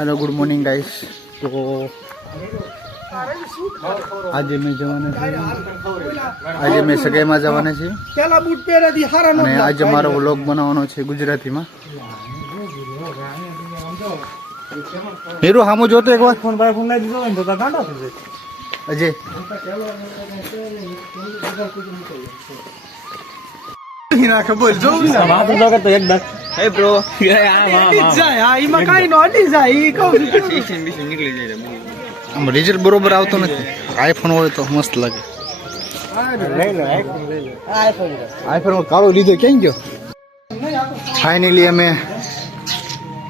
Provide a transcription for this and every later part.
Hello good morning guys તો આજે મેં જવાના છે આજે મેં સગાઈમાં જવાના છે અને આજે મારો વ્લોગ બનાવવાનો છે ગુજરાતીમાં. હીરો હામો જોતો એક વાર. ફોન ભાઈ ફોન લઈ દીધો હોય ને તો તાર થશે અજય નાખે બોલ જોઉં ને. તો એક દાંત હે બ્રો જાય હા એમાં કાંઈ નો અડી જાય ઈ કહું છું આમ રિઝલ્ટ બરોબર આવતો નથી. આઈફોન હોય તો મસ્ત લાગે. લઈ લો આઈફોન કાળો લીધો ક્યાં ગયો? ફાઇનલી અમે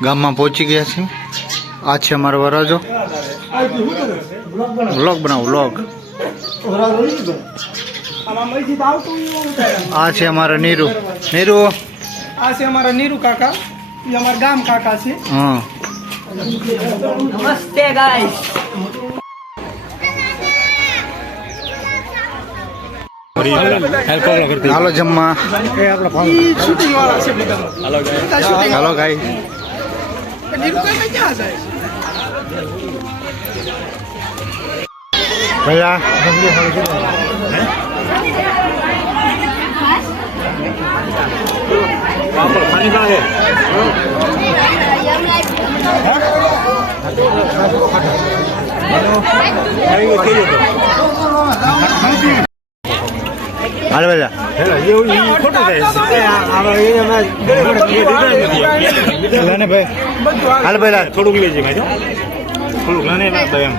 ગામમાં પહોંચી ગયા છીએ. આ છે અમારો વરાજો વ્લોગ બનાવો વ્લોગ. આ છે અમારા નીરુ. નીરુ આ છે અમારા નીરુ કાકા. એ અમારા ગામ કાકા છે. હા. નમસ્તે ગાઈસ હાલો જમવા. ઈ શૂટિંગ વાળા છે બધા શૂટિંગ હાલો ગાઈ નીરુ ક્યાં જાય ભૈયા હાલ ભૈયા લાને ભાઈ હાલ ભૈયા થોડુંક લેજે મેં થોડુંક નાને એમ.